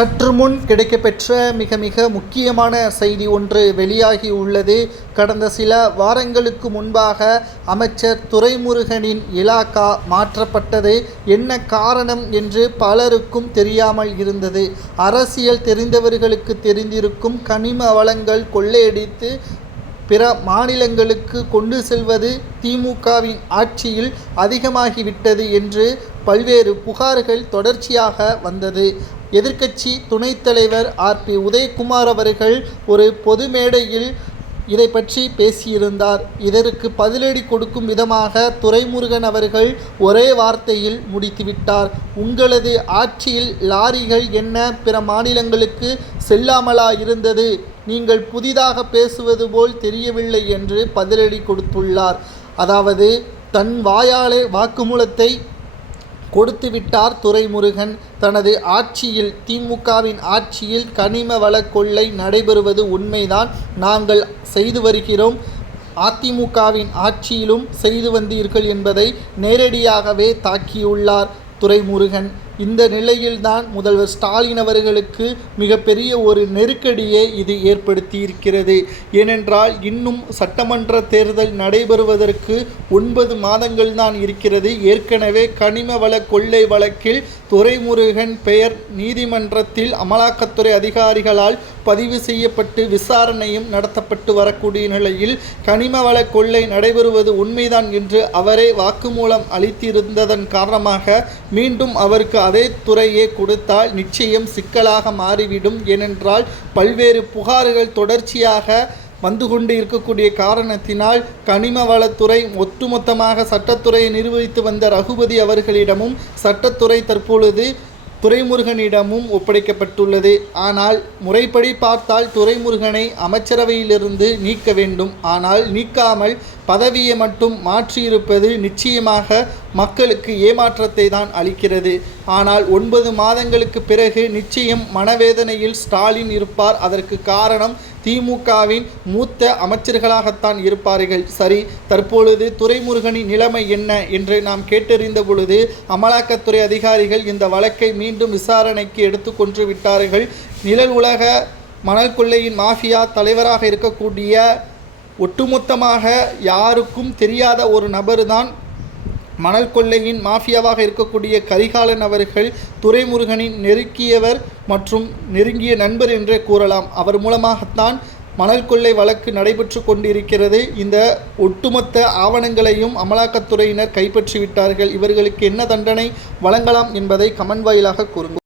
சற்று முன் கிடைக்கப்பெற்ற மிக மிக முக்கியமான செய்தி ஒன்று வெளியாகி உள்ளது. கடந்த சில வாரங்களுக்கு முன்பாக அமைச்சர் துரைமுருகனின் இலாகா மாற்றப்பட்டது. என்ன காரணம் என்று பலருக்கும் தெரியாமல் இருந்தது. அரசியல் தெரிந்தவர்களுக்கு தெரிந்திருக்கும். கனிம வளங்கள் கொள்ளையடித்து பிற மாநிலங்களுக்கு கொண்டு செல்வது திமுகவின் ஆட்சியில் அதிகமாகிவிட்டது என்று பல்வேறு புகார்கள் தொடர்ச்சியாக வந்தது. எதிர்க்கட்சி துணைத் தலைவர் ஆர்.பி. உதயகுமார் அவர்கள் ஒரு பொது மேடையில் இதை பற்றி பேசியிருந்தார். இதற்கு பதிலடி கொடுக்கும் விதமாக துரைமுருகன் அவர்கள் ஒரே வார்த்தையில் முடித்துவிட்டார். உங்களது ஆட்சியில் லாரிகள் என்ன பிற மாநிலங்களுக்கு செல்லாமலா இருந்தது? நீங்கள் புதிதாக பேசுவது போல் தெரியவில்லை என்று பதிலடி கொடுத்துள்ளார். அதாவது தன் வாயாலே வாக்குமூலத்தை கொடுத்துவிட்டார் துரைமுருகன். தனது ஆட்சியில், திமுகவின் ஆட்சியில் கனிம வள கொள்ளை நடைபெறுவது உண்மைதான். நாங்கள் செய்து வருகிறோம். அதிமுகவின் ஆட்சியிலும் செய்து வந்தீர்கள் என்பதை நேரடியாகவே தாக்கியுள்ளார் துரைமுருகன். இந்த நிலையில்தான் முதல்வர் ஸ்டாலின் அவர்களுக்கு மிகப்பெரிய ஒரு நெருக்கடியை இது ஏற்படுத்தியிருக்கிறது. ஏனென்றால் இன்னும் சட்டமன்ற தேர்தல் நடைபெறுவதற்கு 9 மாதங்கள் தான் இருக்கிறது. ஏற்கனவே கனிம வள கொள்ளை வழக்கில் துரைமுருகன் பெயர் நீதிமன்றத்தில் அமலாக்கத்துறை அதிகாரிகளால் பதிவு செய்யப்பட்டு விசாரணையும் நடத்தப்பட்டு வரக்கூடிய நிலையில் கனிம வள கொள்ளை நடைபெறுவது உண்மைதான் என்று அவரே வாக்குமூலம் அளித்திருந்ததன் காரணமாக மீண்டும் அவருக்கு அதே துறையே கொடுத்தால் நிச்சயம் சிக்கலாக மாறிவிடும். ஏனென்றால் பல்வேறு புகார்கள் தொடர்ச்சியாக வந்து கொண்டு இருக்கக்கூடிய காரணத்தினால் கனிம வளத்துறை ஒட்டுமொத்தமாக சட்டத்துறையை நிர்வகித்து வந்த ரகுபதி அவர்களிடமும் சட்டத்துறை தற்பொழுது துரைமுருகனிடமும் ஒப்படைக்கப்பட்டுள்ளது. ஆனால் முறைப்படி பார்த்தால் துரைமுருகனை அமைச்சரவையிலிருந்து நீக்க வேண்டும். ஆனால் நீக்காமல் பதவியை மட்டும் மாற்றியிருப்பது நிச்சயமாக மக்களுக்கு ஏமாற்றத்தை தான் அளிக்கிறது. ஆனால் 9 மாதங்களுக்கு பிறகு நிச்சயம் மனவேதனையில் ஸ்டாலின் இருப்பார். அதற்கு காரணம் திமுகவின் மூத்த அமைச்சர்களாகத்தான் இருப்பார்கள். சரி, தற்பொழுது துரைமுருகனின் நிலைமை என்ன என்று நாம் கேட்டறிந்த பொழுது அமலாக்கத்துறை அதிகாரிகள் இந்த வழக்கை மீண்டும் விசாரணைக்கு எடுத்து கொண்டு விட்டார்கள். நிழல் உலக மணல் கொள்ளையின் மாஃபியா தலைவராக இருக்கக்கூடிய ஒட்டுமொத்தமாக யாருக்கும் தெரியாத ஒரு நபர் தான் மணல் கொள்ளையின் மாஃபியாவாக இருக்கக்கூடிய கரிகாலன் அவர்கள் துரைமுருகனின் நெருங்கியவர் மற்றும் நெருங்கிய நண்பர் என்றே கூறலாம். அவர் மூலமாகத்தான் மணல் கொள்ளை வழக்கு நடைபெற்று கொண்டிருக்கிறது. இந்த ஒட்டுமொத்த ஆவணங்களையும் அமலாக்கத்துறையினர் கைப்பற்றிவிட்டார்கள். இவர்களுக்கு என்ன தண்டனை வழங்கலாம் என்பதை கமெண்ட் வாயிலாக கூறுங்கள்.